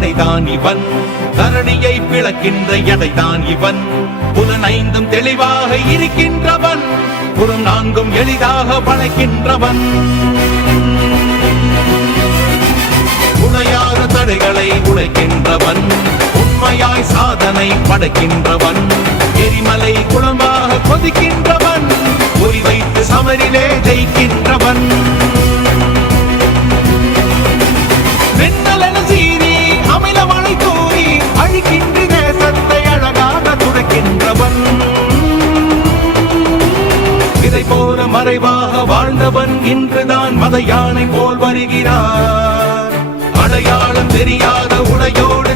படைதான் இவன், தரணியை பிளக்கின்ற எடைதான் இவன். புலனைந்தும் தெளிவாக இருக்கின்றவன், புறம் நான்கும் எளிதாக வளைக்கின்றவன். உடையாத தடைகளை உடைக்கின்றவன், உண்மையாய் சாதனை படைக்கின்றவன். எரிமலை குளமாக கொதிக்கின்றவன், குறி வைத்து சமரிலே ஜெயிக்கின்றவன். வெண்ணலென சீறி அமிலமழை தூரி அழிக்கின்ற தேசத்தை அழகாக துடைக்கின்றவன். இதை போல மறைவாக வாழ்ந்தவன் இன்றுதான் மத யானை போல் வருகிறார். அடையாளம் தெரியாத உடையோடு